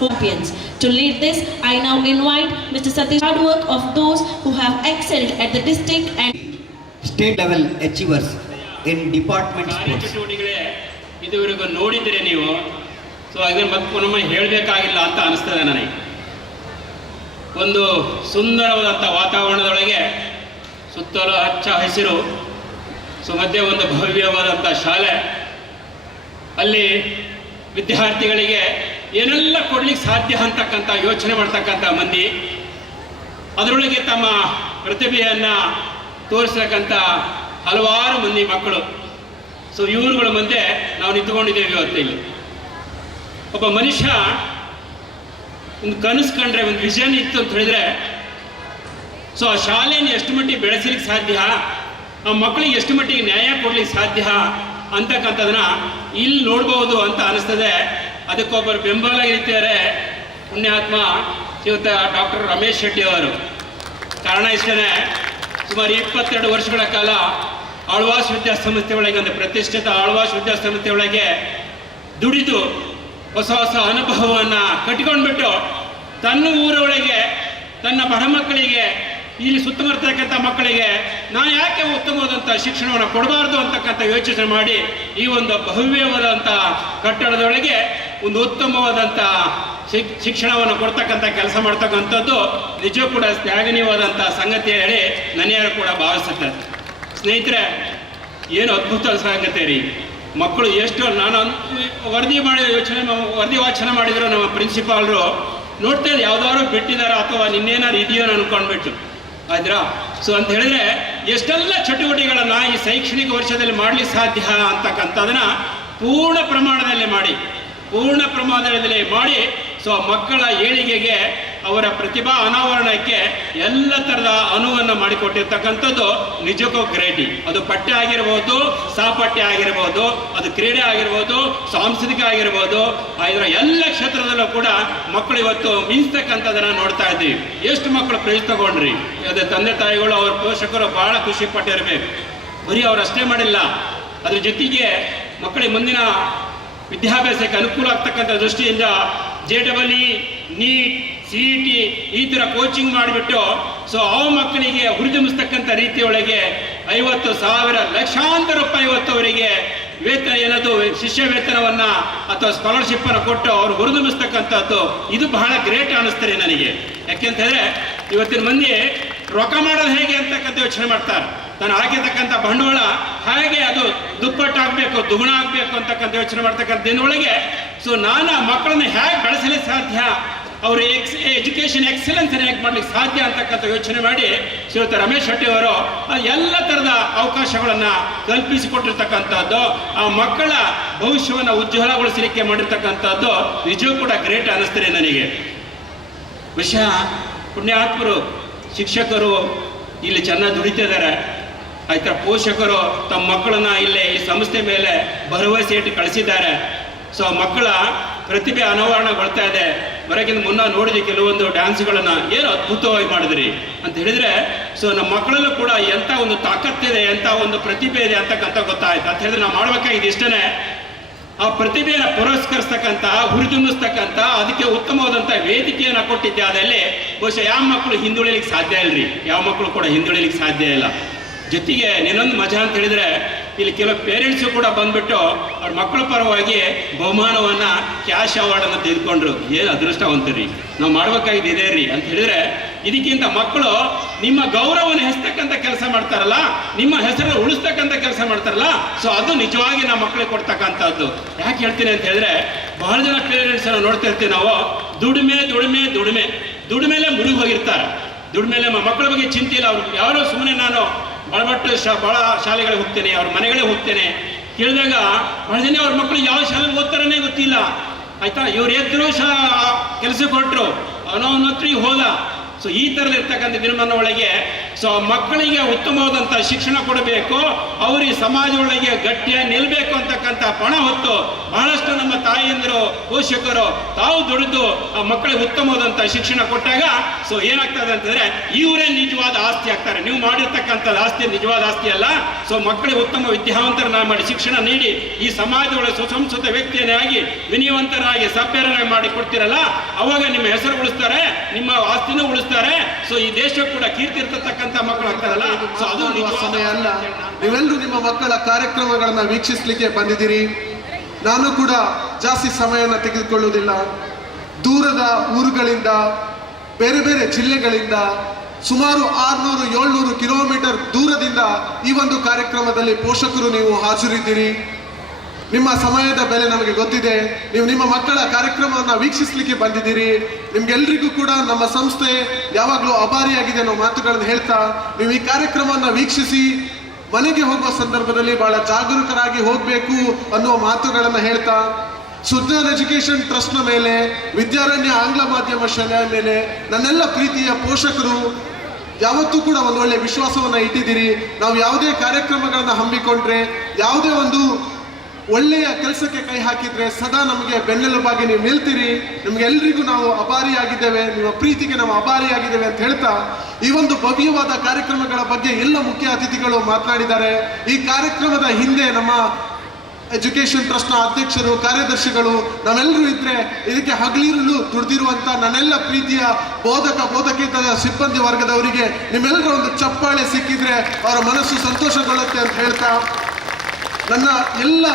champions. To lead this, I now invite Mr. Satish, hard work of those who have excelled at the district and state level achievers in department sports. ಚಟುವಟಿಕೆಗಳೇ ಇದುವರೆಗೂ ನೋಡಿದ್ದೀರಿ ನೀವು. So ಅದನ್ನು ಮತ್ತೆ ಪುನಃ ಹೇಳಬೇಕಾಗಿಲ್ಲ ಅಂತ ಅನಿಸ್ತದೆ ನನಗೆ. ಒಂದು ಸುಂದರವಾದಂಥ ವಾತಾವರಣದೊಳಗೆ ಸುತ್ತಲೂ ಹಚ್ಚ ಹಸಿರು, ಸೊ ಮಧ್ಯೆ ಒಂದು ಭವ್ಯವಾದಂಥ ಶಾಲೆ, ಅಲ್ಲಿ ವಿದ್ಯಾರ್ಥಿಗಳಿಗೆ ಏನೆಲ್ಲ ಕೊಡ್ಲಿಕ್ಕೆ ಸಾಧ್ಯ ಅಂತಕ್ಕಂಥ ಯೋಚನೆ ಮಾಡ್ತಕ್ಕಂಥ ಮಂದಿ, ಅದರೊಳಗೆ ತಮ್ಮ ಪ್ರತಿಭೆಯನ್ನು ತೋರಿಸ್ತಕ್ಕಂಥ ಹಲವಾರು ಮಂದಿ ಮಕ್ಕಳು. ಸೊ ಇವರುಗಳ ಮುಂದೆ ನಾವು ನಿಂತ್ಕೊಂಡಿದ್ದೇವೆ ಇವತ್ತು. ಇಲ್ಲಿ ಒಬ್ಬ ಮನುಷ್ಯ ಒಂದು ಕನಸು ಕಂಡ್ರೆ, ಒಂದು ವಿಷನ್ ಇತ್ತು ಅಂತ ಹೇಳಿದ್ರೆ, ಸೊ ಆ ಶಾಲೆಯನ್ನು ಎಷ್ಟು ಮಟ್ಟಿಗೆ ಬೆಳೆಸಲಿಕ್ಕೆ ಸಾಧ್ಯ, ಆ ಮಕ್ಕಳಿಗೆ ಎಷ್ಟು ಮಟ್ಟಿಗೆ ನ್ಯಾಯ ಕೊಡ್ಲಿಕ್ಕೆ ಸಾಧ್ಯ ಅಂತಕ್ಕಂಥದನ್ನ ಇಲ್ಲಿ ನೋಡ್ಬೋದು ಅಂತ ಅನಿಸ್ತದೆ. ಅದಕ್ಕೊಬ್ಬರು ಬೆಂಬಲ ಇರ್ತಾರೆ, ಪುಣ್ಯಾತ್ಮ ಶ್ರೀಯುತ ಡಾಕ್ಟರ್ ರಮೇಶ್ ಶೆಟ್ಟಿ ಅವರು. ಕಾರಣ ಇಷ್ಟೇ, ಸುಮಾರು 22 ವರ್ಷಗಳ ಕಾಲ ಆಳ್ವಾಸ್ ವಿದ್ಯಾಸಂಸ್ಥೆ ಒಳಗೆ, ಒಂದು ಪ್ರತಿಷ್ಠಿತ ಆಳ್ವಾಸ್ ವಿದ್ಯಾಸಂಸ್ಥೆ ಒಳಗೆ ದುಡಿದು ಹೊಸ ಹೊಸ ಅನುಭವವನ್ನು ಕಟ್ಕೊಂಡ್ಬಿಟ್ಟು ತನ್ನ ಊರೊಳಗೆ ತನ್ನ ಬಡ ಮಕ್ಕಳಿಗೆ, ಇಲ್ಲಿ ಸುತ್ತಮುತ್ತತಕ್ಕಂಥ ಮಕ್ಕಳಿಗೆ ನಾನು ಯಾಕೆ ಉತ್ತಮವಾದಂಥ ಶಿಕ್ಷಣವನ್ನು ಕೊಡಬಾರ್ದು ಅಂತಕ್ಕಂಥ ಯೋಚನೆ ಮಾಡಿ ಈ ಒಂದು ಭವ್ಯವಾದಂಥ ಕಟ್ಟಡದೊಳಗೆ ಒಂದು ಉತ್ತಮವಾದಂಥ ಶಿಕ್ಷಣವನ್ನು ಕೊಡ್ತಕ್ಕಂಥ ಕೆಲಸ ಮಾಡ್ತಕ್ಕಂಥದ್ದು ನಿಜವೂ ಕೂಡ ಶ್ಲಾಘನೀಯವಾದಂಥ ಸಂಗತಿ ಹೇಳಿ ನನಗೆ ಕೂಡ ಭಾವಿಸುತ್ತೆ. ಸ್ನೇಹಿತರೆ, ಏನು ಅದ್ಭುತ ಸಂಗತಿ ರೀ. ಮಕ್ಕಳು ಎಷ್ಟು, ನಾನು ವರದಿ ವಾಚನ ಮಾಡಿದ್ರು ನಮ್ಮ ಪ್ರಿನ್ಸಿಪಾಲ್ರು, ನೋಡ್ತಾ ಇದ್ದೆ ಯಾವ್ದಾದ್ರು ಬಿಟ್ಟಿದಾರ ಅಥವಾ ನಿನ್ನೇನಾರು ಇದೆಯೋ ಅನ್ಕೊಂಡ್ಬಿಟ್ಟು ಆಯ್ತಾ. ಸೊ ಅಂತ ಹೇಳಿದ್ರೆ ಎಷ್ಟೆಲ್ಲ ಚಟುವಟಿಕೆಗಳನ್ನ ಈ ಶೈಕ್ಷಣಿಕ ವರ್ಷದಲ್ಲಿ ಮಾಡ್ಲಿಕ್ಕೆ ಸಾಧ್ಯ ಅಂತಕ್ಕಂಥದನ್ನ ಪೂರ್ಣ ಪ್ರಮಾಣದಲ್ಲಿ ಮಾಡಿ ಸೊ ಮಕ್ಕಳ ಏಳಿಗೆಗೆ, ಅವರ ಪ್ರತಿಭಾ ಅನಾವರಣಕ್ಕೆ ಎಲ್ಲ ಥರದ ಅನುವನ್ನು ಮಾಡಿಕೊಟ್ಟಿರ್ತಕ್ಕಂಥದ್ದು ನಿಜಕ್ಕೂ ಗ್ರೇಟಿ. ಅದು ಪಠ್ಯ ಆಗಿರ್ಬೋದು, ಸಹಪಠ್ಯ ಆಗಿರ್ಬೋದು, ಅದು ಕ್ರೀಡೆ ಆಗಿರ್ಬೋದು, ಸಾಂಸ್ಕೃತಿಕ ಆಗಿರ್ಬೋದು, ಇದರ ಎಲ್ಲ ಕ್ಷೇತ್ರದಲ್ಲೂ ಕೂಡ ಮಕ್ಕಳು ಇವತ್ತು ಮಿಂಚತಕ್ಕಂಥದ್ದನ್ನು ನೋಡ್ತಾ ಇದ್ದೀವಿ. ಎಷ್ಟು ಮಕ್ಕಳು ಪ್ರೈಸ್ ತಗೊಂಡ್ರಿ, ಅದೇ ತಂದೆ ತಾಯಿಗಳು, ಅವ್ರ ಪೋಷಕರು ಬಹಳ ಖುಷಿ ಪಟ್ಟಿರಬೇಕು. ಬರೀ ಅವ್ರು ಅಷ್ಟೇ ಮಾಡಿಲ್ಲ, ಅದ್ರ ಜೊತೆಗೆ ಮಕ್ಕಳಿಗೆ ಮುಂದಿನ ವಿದ್ಯಾಭ್ಯಾಸಕ್ಕೆ ಅನುಕೂಲ ಆಗ್ತಕ್ಕಂಥ ದೃಷ್ಟಿಯಿಂದ JEE, NEET, CET ಈ ಥರ ಕೋಚಿಂಗ್ ಮಾಡಿಬಿಟ್ಟು ಸೊ ಆ ಮಕ್ಕಳಿಗೆ ಹುರಿದುಂಬಿಸ್ತಕ್ಕಂಥ ರೀತಿಯೊಳಗೆ 50,000 ಲಕ್ಷಾಂತರ ರೂಪಾಯಿ ಇವತ್ತು ಅವರಿಗೆ ವೇತನ, ಏನದು ಶಿಷ್ಯ ವೇತನವನ್ನು ಅಥವಾ ಸ್ಕಾಲರ್ಶಿಪ್ಪನ್ನು ಕೊಟ್ಟು ಅವ್ರು ಹುರಿದುಂಬಿಸ್ತಕ್ಕಂಥದ್ದು, ಇದು ಬಹಳ ಗ್ರೇಟ್ ಅನ್ನಿಸ್ತಾರೆ ನನಗೆ. ಯಾಕೆಂತ ಹೇಳಿದ್ರೆ ಇವತ್ತಿನ ಮಂದಿ ರೊಕ್ಕ ಮಾಡೋದು ಹೇಗೆ ಅಂತಕ್ಕಂಥ ಯೋಚನೆ ಮಾಡ್ತಾರೆ. ತಾನು ಹಾಕಿರ್ತಕ್ಕಂಥ ಬಂಡವಾಳ ಹೇಗೆ ಅದು ದುಪ್ಪಟ್ಟು ಆಗಬೇಕು, ದುಗುಣ ಆಗಬೇಕು ಅಂತಕ್ಕಂಥ ಯೋಚನೆ ಮಾಡ್ತಕ್ಕಂಥ ದಿನದೊಳಗೆ ಸೊ ನಾನು ಆ ಮಕ್ಕಳನ್ನ ಹೇಗೆ ಬೆಳೆಸಲಿಕ್ಕೆ ಸಾಧ್ಯ, ಅವರು ಎಜುಕೇಷನ್ ಎಕ್ಸಲೆನ್ಸ್ ಹೇಗೆ ಮಾಡ್ಲಿಕ್ಕೆ ಸಾಧ್ಯ ಅಂತಕ್ಕಂಥ ಯೋಚನೆ ಮಾಡಿ ಶ್ರೀಯುತ ರಮೇಶ್ ಶೆಟ್ಟಿ ಅವರು ಎಲ್ಲ ಥರದ ಅವಕಾಶಗಳನ್ನು ಕಲ್ಪಿಸಿಕೊಟ್ಟಿರ್ತಕ್ಕಂಥದ್ದು, ಆ ಮಕ್ಕಳ ಭವಿಷ್ಯವನ್ನು ಉಜ್ವಲಗೊಳಿಸಲಿಕ್ಕೆ ಮಾಡಿರ್ತಕ್ಕಂಥದ್ದು ನಿಜವೂ ಕೂಡ ಗ್ರೇಟ್ ಅನ್ನಿಸ್ತಾರೆ ನನಗೆ. ವಿಷಯ ಪುಣ್ಯಾತ್ಮರು, ಶಿಕ್ಷಕರು ಇಲ್ಲಿ ಚೆನ್ನಾಗಿ ದುಡಿತಿದ್ದಾರೆ ಆಯ್ತಾ, ಪೋಷಕರು ತಮ್ಮ ಮಕ್ಕಳನ್ನ ಇಲ್ಲಿ ಈ ಸಂಸ್ಥೆ ಮೇಲೆ ಭರವಸೆ ಇಟ್ಟು ಕಳಿಸಿದ್ದಾರೆ. ಸೊ ಮಕ್ಕಳ ಪ್ರತಿಭೆ ಅನಾವರಣಗೊಳ್ತಾ ಇದೆ. ಹೊರಗಿಂದ ಮುನ್ನ ನೋಡಿದ್ವಿ ಕೆಲವೊಂದು ಡ್ಯಾನ್ಸ್ಗಳನ್ನು, ಏನು ಅದ್ಭುತವಾಗಿ ಮಾಡಿದ್ರಿ ಅಂತ ಹೇಳಿದ್ರೆ, ಸೊ ನಮ್ಮ ಮಕ್ಕಳಲ್ಲೂ ಕೂಡ ಎಂಥ ಒಂದು ತಾಕತ್ತಿದೆ, ಎಂಥ ಒಂದು ಪ್ರತಿಭೆ ಇದೆ ಅಂತಕ್ಕಂಥ ಗೊತ್ತಾಯ್ತು. ಅಂತ ಹೇಳಿದ್ರೆ ನಾವು ಮಾಡ್ಬೇಕಾಗಿದೆ ಇಷ್ಟೇ, ಆ ಪ್ರತಿಭೆಯನ್ನು ಪುರಸ್ಕರಿಸ್ತಕ್ಕಂಥ, ಹುರಿದುಂಬಿಸ್ತಕ್ಕಂಥ, ಅದಕ್ಕೆ ಉತ್ತಮವಾದಂಥ ವೇದಿಕೆಯನ್ನು ಕೊಟ್ಟಿದ್ದೆ. ಅದಲ್ಲಿ ಬಹುಶಃ ಯಾವ ಮಕ್ಕಳು ಹಿಂದುಳಿಲಿಕ್ಕೆ ಸಾಧ್ಯ ಇಲ್ಲರಿ, ಯಾವ ಮಕ್ಕಳು ಕೂಡ ಹಿಂದುಳಿಲಿಕ್ಕೆ ಸಾಧ್ಯ ಇಲ್ಲ. ಜೊತೆಗೆ ಇನ್ನೊಂದು ಮಜಾ ಅಂತ ಹೇಳಿದ್ರೆ, ಇಲ್ಲಿ ಕೆಲವು ಪೇರೆಂಟ್ಸು ಕೂಡ ಬಂದ್ಬಿಟ್ಟು ಅವ್ರ ಮಕ್ಕಳ ಪರವಾಗಿ ಬಹುಮಾನವನ್ನು, ಕ್ಯಾಶ್ ಅವಾರ್ಡನ್ನು ತೆಗೆದುಕೊಂಡ್ರು. ಏನು ಅದೃಷ್ಟವಂತರಿ, ನಾವು ಮಾಡ್ಬೇಕಾಗಿದೆ ಇದೆ ರೀ ಅಂತ ಹೇಳಿದ್ರೆ, ಇದಕ್ಕಿಂತ ಮಕ್ಕಳು ನಿಮ್ಮ ಗೌರವವನ್ನು ಹೆಸ್ತಕ್ಕಂಥ ಕೆಲಸ ಮಾಡ್ತಾರಲ್ಲ, ನಿಮ್ಮ ಹೆಸರನ್ನು ಉಳಿಸ್ತಕ್ಕಂಥ ಕೆಲಸ ಮಾಡ್ತಾರಲ್ಲ, ಸೊ ಅದು ನಿಜವಾಗಿ ನಮ್ಮ ಮಕ್ಕಳಿಗೆ ಕೊಡ್ತಕ್ಕಂಥದ್ದು. ಯಾಕೆ ಹೇಳ್ತೀನಿ ಅಂತ ಹೇಳಿದ್ರೆ, ಬಹಳ ಜನ ಪೇರೆಂಟ್ಸನ್ನು ನೋಡ್ತಾ ಇರ್ತೀವಿ ನಾವು, ದುಡಿಮೆಲೆ ಮುಳುಗಿ ಹೋಗಿರ್ತಾರೆ. ದುಡಿಮೆಲೆ ಮಕ್ಕಳ ಬಗ್ಗೆ ಚಿಂತೆ ಇಲ್ಲ ಅವ್ರು. ಯಾರೋ ಸುಮ್ಮನೆ ನಾನು ಭಾಳ ಶಾಲೆಗಳಿಗೆ ಹೋಗ್ತೇನೆ, ಅವ್ರ ಮನೆಗಳಿಗೆ ಹೋಗ್ತೇನೆ ಕೇಳಿದಾಗ ಬಹಳ ಜನ ಅವ್ರ ಮಕ್ಕಳು ಯಾವ ಶಾಲೆಗೆ ಓದ್ತಾರನೇ ಗೊತ್ತಿಲ್ಲ ಆಯ್ತಾ. ಇವ್ರು ಎದ್ರು ಕೆಲಸಕ್ಕೆ ಹೊರಟ್ರು, ಅವನೊತ್ರಿಗೆ ಹೋದ. ಸೊ ಈ ಥರದಿರ್ತಕ್ಕಂಥ ದಿನಮಾನ ಒಳಗೆ ಸೊ ಮಕ್ಕಳಿಗೆ ಉತ್ತಮವಾದಂಥ ಶಿಕ್ಷಣ ಕೊಡಬೇಕು, ಅವ್ರಿಗೆ ಸಮಾಜದೊಳಗೆ ಗಟ್ಟಿಯಾಗಿ ನಿಲ್ಲಬೇಕು ಅಂತಕ್ಕಂಥ ಪಣ ಹೊತ್ತು ಬಹಳಷ್ಟು ನಮ್ಮ ತಾಯಿಯಂದರು ಪೋಷಕರು ತಾವು ದುಡಿದು ಆ ಮಕ್ಕಳಿಗೆ ಉತ್ತಮವಾದಂಥ ಶಿಕ್ಷಣ ಕೊಟ್ಟಾಗ ಸೊ ಏನಾಗ್ತದೆ ಅಂತಂದ್ರೆ ಇವರೇ ನಿಜವಾದ ಆಸ್ತಿ ಆಗ್ತಾರೆ. ನೀವು ಮಾಡಿರ್ತಕ್ಕಂಥದ್ದು ಆಸ್ತಿ ನಿಜವಾದ ಆಸ್ತಿ ಅಲ್ಲ. ಸೊ ಮಕ್ಕಳಿಗೆ ಉತ್ತಮ ವಿದ್ಯಾವಂತರನ್ನ ಮಾಡಿ ಶಿಕ್ಷಣ ನೀಡಿ ಈ ಸಮಾಜದೊಳಗೆ ಸುಸಂಸ್ಕೃತ ವ್ಯಕ್ತಿಯನ್ನಾಗಿ ವಿನಯವಂತರಾಗಿ ಸಭ್ಯರನ್ನಾಗಿ ಮಾಡಿ ಕೊಡ್ತಿರಲ್ಲ, ಅವಾಗ ನಿಮ್ಮ ಹೆಸರು ಉಳಿಸ್ತಾರೆ, ನಿಮ್ಮ ಆಸ್ತಿನೂ ಉಳಿಸ್ತಾರೆ. ಸೊ ಈ ದೇಶ ಕೂಡ ಕೀರ್ತಿ ಇರ್ತಕ್ಕಂಥ ಮಕ್ಕಳು ಆಗ್ತಾರಲ್ಲ. ಸೊ ಅದು ಸಮಯ ಅಲ್ಲ. ನೀವೆಲ್ಲರೂ ನಿಮ್ಮ ಮಕ್ಕಳ ಕಾರ್ಯಕ್ರಮಗಳನ್ನ ವೀಕ್ಷಿಸಲಿಕ್ಕೆ ಬಂದಿದ್ದೀರಿ. ನಾನು ಕೂಡ ಜಾಸ್ತಿ ಸಮಯನ ತೆಗೆದುಕೊಳ್ಳುವುದಿಲ್ಲ. ದೂರದ ಊರುಗಳಿಂದ, ಬೇರೆ ಬೇರೆ ಜಿಲ್ಲೆಗಳಿಂದ, ಸುಮಾರು 600-700 ಕಿಲೋಮೀಟರ್ ದೂರದಿಂದ ಈ ಒಂದು ಕಾರ್ಯಕ್ರಮದಲ್ಲಿ ಪೋಷಕರು ನೀವು ಹಾಜರಿದ್ದೀರಿ. ನಿಮ್ಮ ಸಮಯದ ಬೆಲೆ ನಮಗೆ ಗೊತ್ತಿದೆ. ನೀವು ನಿಮ್ಮ ಮಕ್ಕಳ ಕಾರ್ಯಕ್ರಮವನ್ನು ವೀಕ್ಷಿಸಲಿಕ್ಕೆ ಬಂದಿದ್ದೀರಿ. ನಿಮ್ಗೆಲ್ರಿಗೂ ಕೂಡ ನಮ್ಮ ಸಂಸ್ಥೆ ಯಾವಾಗಲೂ ಆಭಾರಿಯಾಗಿದೆ ಅನ್ನೋ ಮಾತುಗಳನ್ನು ಹೇಳ್ತಾ, ನೀವು ಈ ಕಾರ್ಯಕ್ರಮವನ್ನು ವೀಕ್ಷಿಸಿ ಮನೆಗೆ ಹೋಗುವ ಸಂದರ್ಭದಲ್ಲಿ ಬಹಳ ಜಾಗರೂಕರಾಗಿ ಹೋಗಬೇಕು ಅನ್ನುವ ಮಾತುಗಳನ್ನು ಹೇಳ್ತಾ, ಸುಜ್ಞಾನ್ ಎಜುಕೇಶನ್ ಟ್ರಸ್ಟ್ನ ಮೇಲೆ, ವಿದ್ಯಾರಣ್ಯ ಆಂಗ್ಲ ಮಾಧ್ಯಮ ಶಾಲೆಯ ಮೇಲೆ ನನ್ನೆಲ್ಲ ಪ್ರೀತಿಯ ಪೋಷಕರು ಯಾವತ್ತೂ ಕೂಡ ಒಂದು ಒಳ್ಳೆ ವಿಶ್ವಾಸವನ್ನು ಇಟ್ಟಿದ್ದೀರಿ. ನಾವು ಯಾವುದೇ ಕಾರ್ಯಕ್ರಮಗಳನ್ನು ಹಮ್ಮಿಕೊಂಡ್ರೆ, ಯಾವುದೇ ಒಂದು ಒಳ್ಳೆಯ ಕೆಲಸಕ್ಕೆ ಕೈ ಹಾಕಿದ್ರೆ ಸದಾ ನಮಗೆ ಬೆನ್ನೆಲುಬಾಗಿ ನೀವು ನಿಲ್ತೀರಿ. ನಿಮ್ಗೆಲ್ರಿಗೂ ನಾವು ಅಭಾರಿಯಾಗಿದ್ದೇವೆ, ನಿಮ್ಮ ಪ್ರೀತಿಗೆ ನಾವು ಅಭಾರಿಯಾಗಿದ್ದೇವೆ ಅಂತ ಹೇಳ್ತಾ, ಈ ಒಂದು ಭವ್ಯವಾದ ಕಾರ್ಯಕ್ರಮಗಳ ಬಗ್ಗೆ ಎಲ್ಲ ಮುಖ್ಯ ಅತಿಥಿಗಳು ಮಾತನಾಡಿದ್ದಾರೆ. ಈ ಕಾರ್ಯಕ್ರಮದ ಹಿಂದೆ ನಮ್ಮ ಎಜುಕೇಶನ್ ಟ್ರಸ್ಟ್ನ ಅಧ್ಯಕ್ಷರು, ಕಾರ್ಯದರ್ಶಿಗಳು ನಾವೆಲ್ಲರೂ ಇದ್ರೆ ಇದಕ್ಕೆ ಹಗಲಿರುಳು ದುಡಿದಿರುವಂತ ನನ್ನೆಲ್ಲ ಪ್ರೀತಿಯ ಬೋಧಕೇತರ ಸಿಬ್ಬಂದಿ ವರ್ಗದವರಿಗೆ ನಿಮ್ಮೆಲ್ಲರ ಒಂದು ಚಪ್ಪಾಳೆ ಸಿಕ್ಕಿದ್ರೆ ಅವರ ಮನಸ್ಸು ಸಂತೋಷಗೊಳ್ಳುತ್ತೆ ಅಂತ ಹೇಳ್ತಾ, ನನ್ನ ಎಲ್ಲ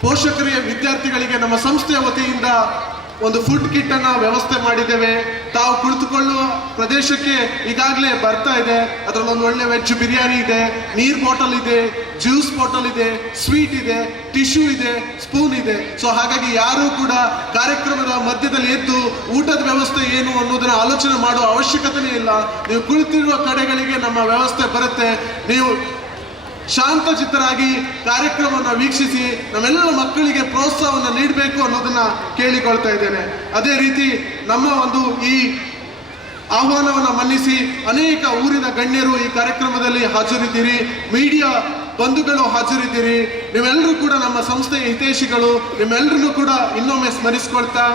ಪೋಷಕರಿಗೆ, ವಿದ್ಯಾರ್ಥಿಗಳಿಗೆ ನಮ್ಮ ಸಂಸ್ಥೆಯ ವತಿಯಿಂದ ಒಂದು ಫುಡ್ ಕಿಟ್ ಅನ್ನ ವ್ಯವಸ್ಥೆ ಮಾಡಿದ್ದೇವೆ. ತಾವು ಕುಳಿತುಕೊಳ್ಳುವ ಪ್ರದೇಶಕ್ಕೆ ಈಗಾಗಲೇ ಬರ್ತಾ ಇದೆ. ಅದರಲ್ಲಿ ಒಂದು ಒಳ್ಳೆ ವೆಜ್ ಬಿರಿಯಾನಿ ಇದೆ, ನೀರ್ ಬಾಟಲ್ ಇದೆ, ಜ್ಯೂಸ್ ಬಾಟಲ್ ಇದೆ, ಸ್ವೀಟ್ ಇದೆ, ಟಿಶ್ಯೂ ಇದೆ, ಸ್ಪೂನ್ ಇದೆ. ಸೊ ಹಾಗಾಗಿ ಯಾರೂ ಕೂಡ ಕಾರ್ಯಕ್ರಮದ ಮಧ್ಯದಲ್ಲಿ ಎದ್ದು ಊಟದ ವ್ಯವಸ್ಥೆ ಏನು ಅನ್ನೋದನ್ನ ಆಲೋಚನೆ ಮಾಡುವ ಅವಶ್ಯಕತೆನೇ ಇಲ್ಲ. ನೀವು ಕುಳಿತಿರುವ ಕಡೆಗಳಿಗೆ ನಮ್ಮ ವ್ಯವಸ್ಥೆ ಬರುತ್ತೆ. ನೀವು ಶಾಂತಚಿತ್ತರಾಗಿ ಕಾರ್ಯಕ್ರಮವನ್ನು ವೀಕ್ಷಿಸಿ ನಮ್ಮೆಲ್ಲ ಮಕ್ಕಳಿಗೆ ಪ್ರೋತ್ಸಾಹವನ್ನು ನೀಡಬೇಕು ಅನ್ನೋದನ್ನ ಕೇಳಿಕೊಳ್ತಾ ಇದ್ದೇನೆ. ಅದೇ ರೀತಿ ನಮ್ಮ ಒಂದು ಈ ಆಹ್ವಾನವನ್ನು ಮನ್ನಿಸಿ ಅನೇಕ ಊರಿನ ಗಣ್ಯರು ಈ ಕಾರ್ಯಕ್ರಮದಲ್ಲಿ ಹಾಜರಿದ್ದೀರಿ, ಮೀಡಿಯಾ ಬಂಧುಗಳು ಹಾಜರಿದ್ದೀರಿ. ನೀವೆಲ್ಲರೂ ಕೂಡ ನಮ್ಮ ಸಂಸ್ಥೆಯ ಹಿತೈಷಿಗಳು. ನಿಮ್ಮೆಲ್ಲರನ್ನೂ ಕೂಡ ಇನ್ನೊಮ್ಮೆ ಸ್ಮರಿಸಿಕೊಳ್ತಾ,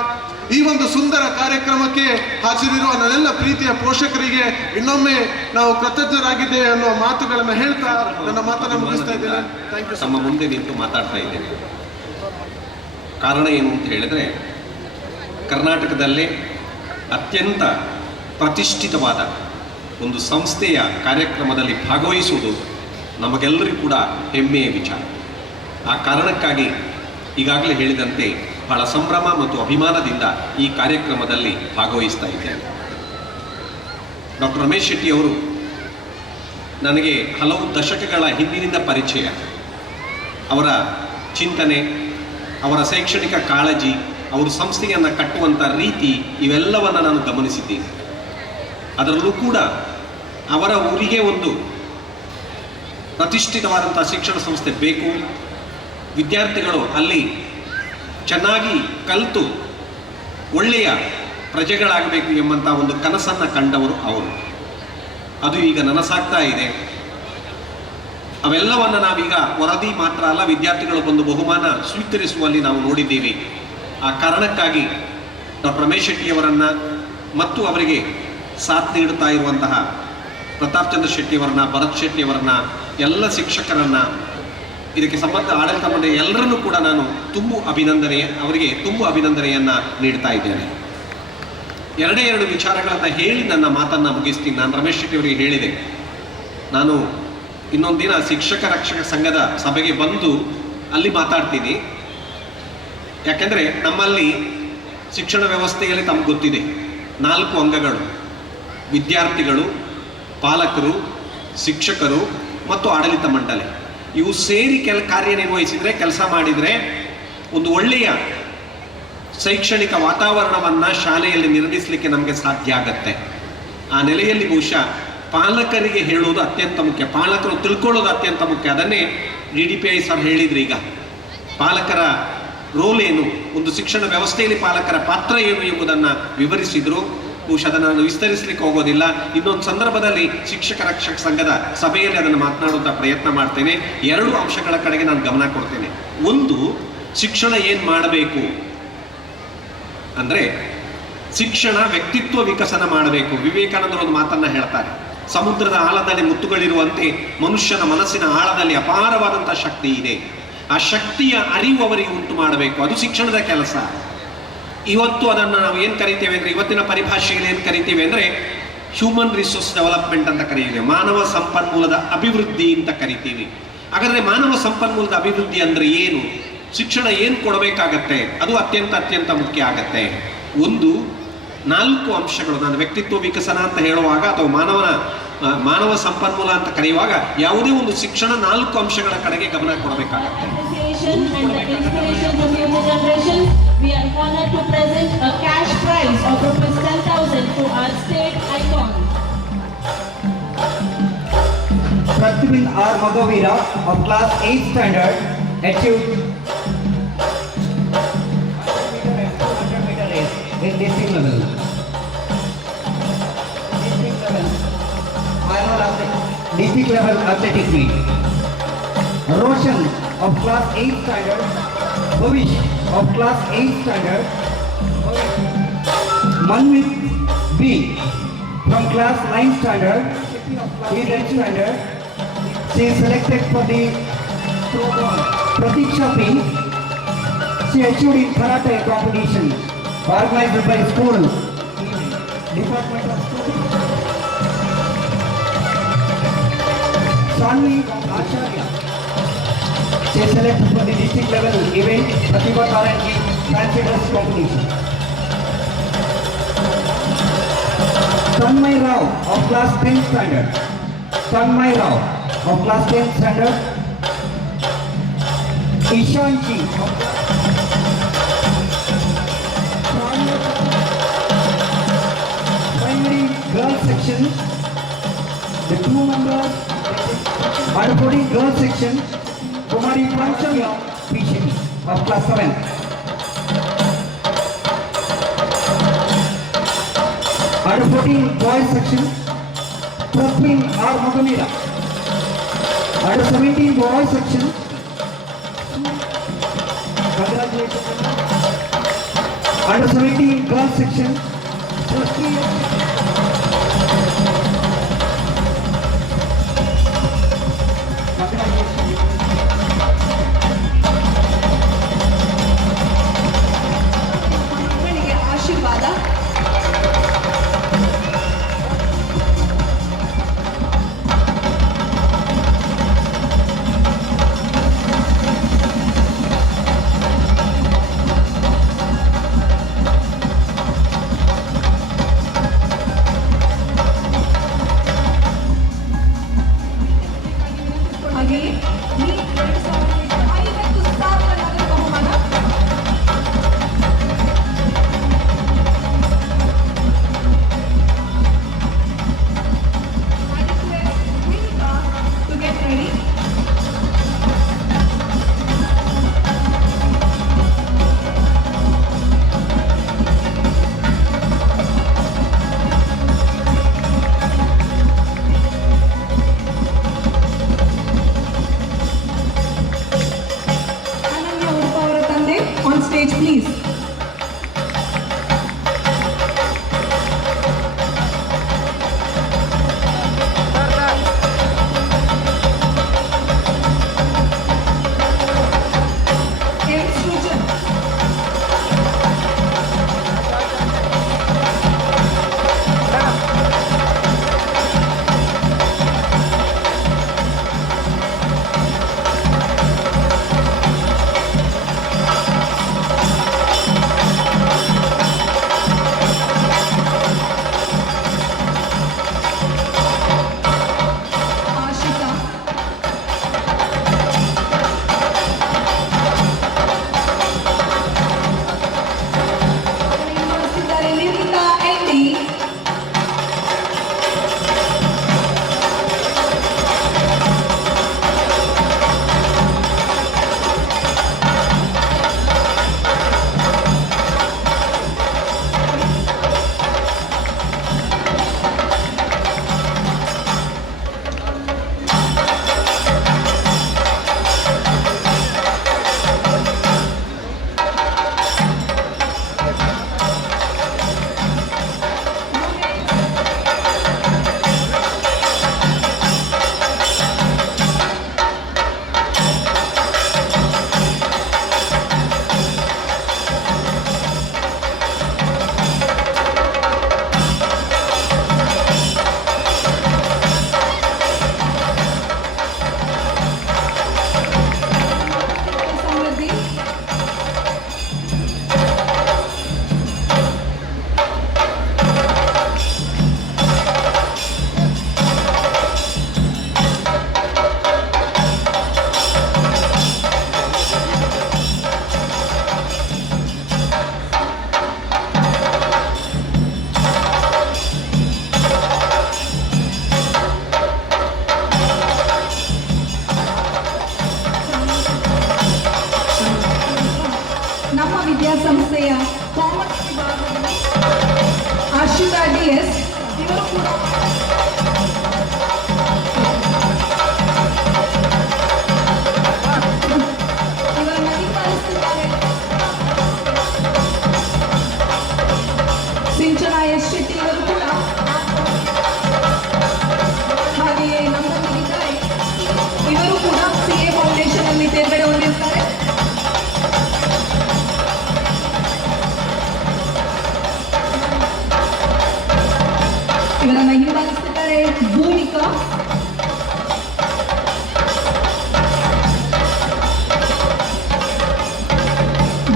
ಈ ಒಂದು ಸುಂದರ ಕಾರ್ಯಕ್ರಮಕ್ಕೆ ಹಾಜರಿರುವ ನನ್ನೆಲ್ಲ ಪ್ರೀತಿಯ ಪೋಷಕರಿಗೆ ಇನ್ನೊಮ್ಮೆ ನಾವು ಕೃತಜ್ಞರಾಗಿದ್ದೇವೆ ಅನ್ನುವ ಮಾತುಗಳನ್ನು ಹೇಳ್ತಾ ನನ್ನ ಮಾತನ್ನು ಮುಗಿಸ್ತಾ ಇದ್ದೇನೆ. Thank you. ನಮ್ಮ ಮುಂದೆ ನಿಂತು ಮಾತಾಡ್ತಾ ಇದ್ದೇನೆ. ಕಾರಣ ಏನು ಅಂತ ಹೇಳಿದ್ರೆ, ಕರ್ನಾಟಕದಲ್ಲೇ ಅತ್ಯಂತ ಪ್ರತಿಷ್ಠಿತವಾದ ಒಂದು ಸಂಸ್ಥೆಯ ಕಾರ್ಯಕ್ರಮದಲ್ಲಿ ಭಾಗವಹಿಸುವುದು ನಮಗೆಲ್ಲರಿಗೂ ಕೂಡ ಹೆಮ್ಮೆಯ ವಿಚಾರ. ಆ ಕಾರಣಕ್ಕಾಗಿ ಈಗಾಗಲೇ ಹೇಳಿದಂತೆ ಬಹಳ ಸಂಭ್ರಮ ಮತ್ತು ಅಭಿಮಾನದಿಂದ ಈ ಕಾರ್ಯಕ್ರಮದಲ್ಲಿ ಭಾಗವಹಿಸ್ತಾ ಇದ್ದೇನೆ. ಡಾಕ್ಟರ್ ರಮೇಶ್ ಶೆಟ್ಟಿ ಅವರು ನನಗೆ ಹಲವು ದಶಕಗಳ ಹಿಂದಿನಿಂದ ಪರಿಚಯ. ಅವರ ಚಿಂತನೆ, ಅವರ ಶೈಕ್ಷಣಿಕ ಕಾಳಜಿ, ಅವರು ಸಂಸ್ಥೆಯನ್ನು ಕಟ್ಟುವಂಥ ರೀತಿ ಇವೆಲ್ಲವನ್ನು ನಾನು ಗಮನಿಸಿದ್ದೀನಿ. ಅದರಲ್ಲೂ ಕೂಡ ಅವರ ಊರಿಗೆ ಒಂದು ಪ್ರತಿಷ್ಠಿತವಾದಂಥ ಶಿಕ್ಷಣ ಸಂಸ್ಥೆ ಬೇಕು, ವಿದ್ಯಾರ್ಥಿಗಳು ಅಲ್ಲಿ ಚೆನ್ನಾಗಿ ಕಲಿತು ಒಳ್ಳೆಯ ಪ್ರಜೆಗಳಾಗಬೇಕು ಎಂಬಂಥ ಒಂದು ಕನಸನ್ನು ಕಂಡವರು ಅವರು. ಅದು ಈಗ ನನಸಾಗ್ತಾ ಇದೆ. ಅವೆಲ್ಲವನ್ನು ನಾವೀಗ ವರದಿ ಮಾತ್ರ ಅಲ್ಲ, ವಿದ್ಯಾರ್ಥಿಗಳು ಬಂದು ಬಹುಮಾನ ಸ್ವೀಕರಿಸುವಲ್ಲಿ ನಾವು ನೋಡಿದ್ದೀವಿ. ಆ ಕಾರಣಕ್ಕಾಗಿ ಡಾಕ್ಟರ್ ರಮೇಶ್ ಶೆಟ್ಟಿಯವರನ್ನು ಮತ್ತು ಅವರಿಗೆ ಸಾಥ್ ನೀಡುತ್ತಾ ಇರುವಂತಹ ಪ್ರತಾಪ್ ಚಂದ್ರ ಶೆಟ್ಟಿಯವರನ್ನ, ಭರತ್ ಶೆಟ್ಟಿಯವರನ್ನ, ಎಲ್ಲ ಶಿಕ್ಷಕರನ್ನು, ಇದಕ್ಕೆ ಸಂಬಂಧ ಆಡಳಿತ ಮಂಡಳಿ ಎಲ್ಲರನ್ನೂ ಕೂಡ ನಾನು ಅವರಿಗೆ ತುಂಬ ಅಭಿನಂದನೆಯನ್ನು ನೀಡ್ತಾ ಇದ್ದೇನೆ. ಎರಡು ವಿಚಾರಗಳನ್ನು ಹೇಳಿ ನನ್ನ ಮಾತನ್ನು ಮುಗಿಸ್ತೀನಿ. ನಾನು ರಮೇಶ್ ಶೆಟ್ಟಿ ಅವರಿಗೆ ಹೇಳಿದೆ, ನಾನು ಇನ್ನೊಂದು ದಿನ ಶಿಕ್ಷಕ ರಕ್ಷಕ ಸಂಘದ ಸಭೆಗೆ ಬಂದು ಅಲ್ಲಿ ಮಾತಾಡ್ತೀನಿ. ಯಾಕೆಂದರೆ ನಮ್ಮಲ್ಲಿ ಶಿಕ್ಷಣ ವ್ಯವಸ್ಥೆಯಲ್ಲಿ ತಮಗೆ ಗೊತ್ತಿದೆ 4 ಅಂಗಗಳು: ವಿದ್ಯಾರ್ಥಿಗಳು, ಪಾಲಕರು, ಶಿಕ್ಷಕರು ಮತ್ತು ಆಡಳಿತ ಮಂಡಳಿ. ಇವು ಸೇರಿ ಕಾರ್ಯನಿರ್ವಹಿಸಿದರೆ, ಕೆಲಸ ಮಾಡಿದರೆ ಒಂದು ಒಳ್ಳೆಯ ಶೈಕ್ಷಣಿಕ ವಾತಾವರಣವನ್ನು ಶಾಲೆಯಲ್ಲಿ ನಿರ್ಮಿಸಲಿಕ್ಕೆ ನಮಗೆ ಸಾಧ್ಯ ಆಗತ್ತೆ. ಆ ನೆಲೆಯಲ್ಲಿ ಬಹುಶಃ ಪಾಲಕರಿಗೆ ಹೇಳುವುದು ಅತ್ಯಂತ ಮುಖ್ಯ, ಪಾಲಕರು ತಿಳ್ಕೊಳ್ಳೋದು ಅತ್ಯಂತ ಮುಖ್ಯ. ಅದನ್ನೇ DDPI ಸರ್ ಹೇಳಿದ್ರು. ಈಗ ಪಾಲಕರ ರೋಲ್ ಏನು, ಒಂದು ಶಿಕ್ಷಣ ವ್ಯವಸ್ಥೆಯಲ್ಲಿ ಪಾಲಕರ ಪಾತ್ರ ಏನು ಎಂಬುದನ್ನು ವಿವರಿಸಿದರು. ಬಹುಶಃ ಅದನ್ನು ನಾನು ವಿಸ್ತರಿಸಲಿಕ್ಕೆ ಹೋಗೋದಿಲ್ಲ. ಇನ್ನೊಂದು ಸಂದರ್ಭದಲ್ಲಿ ಶಿಕ್ಷಕ ರಕ್ಷಕ ಸಂಘದ ಸಭೆಯಲ್ಲಿ ಅದನ್ನು ಮಾತನಾಡುವಂಥ ಪ್ರಯತ್ನ ಮಾಡ್ತೇನೆ. 2 ಅಂಶಗಳ ಕಡೆಗೆ ನಾನು ಗಮನ ಕೊಡ್ತೇನೆ. ಒಂದು, ಶಿಕ್ಷಣ ಏನು ಮಾಡಬೇಕು ಅಂದರೆ ಶಿಕ್ಷಣ ವ್ಯಕ್ತಿತ್ವ ವಿಕಸನ ಮಾಡಬೇಕು. ವಿವೇಕಾನಂದರು ಒಂದು ಮಾತನ್ನ ಹೇಳ್ತಾರೆ, ಸಮುದ್ರದ ಆಳದಲ್ಲಿ ಮುತ್ತುಗಳಿರುವಂತೆ ಮನುಷ್ಯನ ಮನಸ್ಸಿನ ಆಳದಲ್ಲಿ ಅಪಾರವಾದಂಥ ಶಕ್ತಿ ಇದೆ. ಆ ಶಕ್ತಿಯ ಅರಿವು ಅವರಿಗೆ ಉಂಟು ಮಾಡಬೇಕು. ಅದು ಶಿಕ್ಷಣದ ಕೆಲಸ. ಇವತ್ತು ಅದನ್ನು ನಾವು ಏನು ಕರಿತೇವೆ ಅಂದರೆ, ಇವತ್ತಿನ ಪರಿಭಾಷೆಯಲ್ಲಿ ಏನು ಕರಿತೇವೆ ಅಂದರೆ ಹ್ಯೂಮನ್ ರಿಸೋರ್ಸ್ ಡೆವಲಪ್ಮೆಂಟ್ ಅಂತ ಕರೀತೇವೆ. ಮಾನವ ಸಂಪನ್ಮೂಲದ ಅಭಿವೃದ್ಧಿ ಅಂತ ಕರಿತೀವಿ. ಹಾಗಾದರೆ ಮಾನವ ಸಂಪನ್ಮೂಲದ ಅಭಿವೃದ್ಧಿ ಅಂದರೆ ಏನು? ಶಿಕ್ಷಣ ಏನು ಕೊಡಬೇಕಾಗತ್ತೆ? ಅದು ಅತ್ಯಂತ ಮುಖ್ಯ ಆಗತ್ತೆ. ಒಂದು, 4 ಅಂಶಗಳು. ನಾನು ವ್ಯಕ್ತಿತ್ವ ವಿಕಸನ ಅಂತ ಹೇಳುವಾಗ ಅಥವಾ ಮಾನವ ಸಂಪನ್ಮೂಲ ಅಂತ ಕರೆಯುವಾಗ ಯಾವುದೇ ಒಂದು ಶಿಕ್ಷಣ 4 ಅಂಶಗಳ ಕಡೆಗೆ ಗಮನ ಕೊಡಬೇಕಾಗತ್ತೆ. Appreciation and the inspiration to future generation, we are honored to present a cash prize of ₹10,000 to our state icon. Pratibin R. Magavira of class 8th standard achieved 100 meter race in district level. District level athletic meet. Roshan of class 8th standard, Bhavish of class 8th standard, Manvit B from class 9th standard, he is 10th standard. She is selected for the Pratiksha P. She achieved in Karate competition organized by school Department of School. Sanvi Acharya. She is selected for the district level event Pratibha Karanji Fancy Dress competition. Tanmay Rao of class 10th standard. Tanmay Rao of class 10th standard. Ishanchi of primary girls section. The 2 members under 14 girls section. Kumari Panchami Pishini of class 7. Under 14 boys section, Pratibin R. Magavira. Under 17 boys section, congratulations. Under 17 girls section, ಮಕ್ಕಳಿಗೆ ಆಶೀರ್ವಾದ.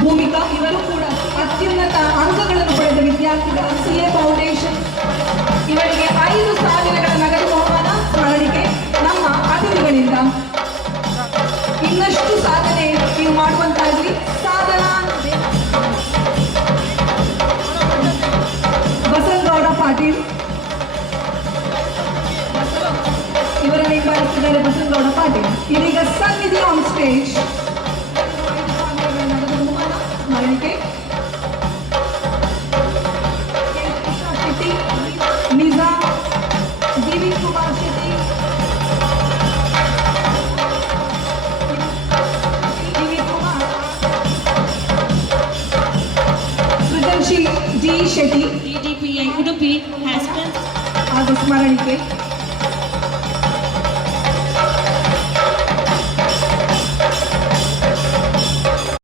ಭೂಮಿಕಾ ಇವರು ಕೂಡ ಅತ್ಯುನ್ನತ ಅಂಕಗಳನ್ನು ಪಡೆದ ವಿದ್ಯಾರ್ಥಿಗಳ CA foundation. ಇವರಿಗೆ 5,000ಗಳ ನಗದು ಬಹುಮಾನ ಸ್ಮರಣಿಕೆ ನಮ್ಮ ಅತಿಥಿಗಳಿಂದ. ಇನ್ನಷ್ಟು ಸಾಧನೆ ನೀವು ಮಾಡುವಂತಾಗಲಿ. ಸಾಧನಾ ಬಸನಗೌಡ ಪಾಟೀಲ್ ಇವರನ್ನು ಹಿಂಬಾಲಿಸಿದ್ದಾರೆ. ಬಸನಗೌಡ ಪಾಟೀಲ್ ಇದೀಗ ಸನ್ನಿಧಿ ಆನ್ ಸ್ಟೇಜ್. ಸ್ಮರಣಿಕೆ Shetty, Nizam, Dilip Kumar Shetty, Srujanshil G Shetty DDPI Udupi has been ಹಾಗೂ ಸ್ಮರಣಿಕೆ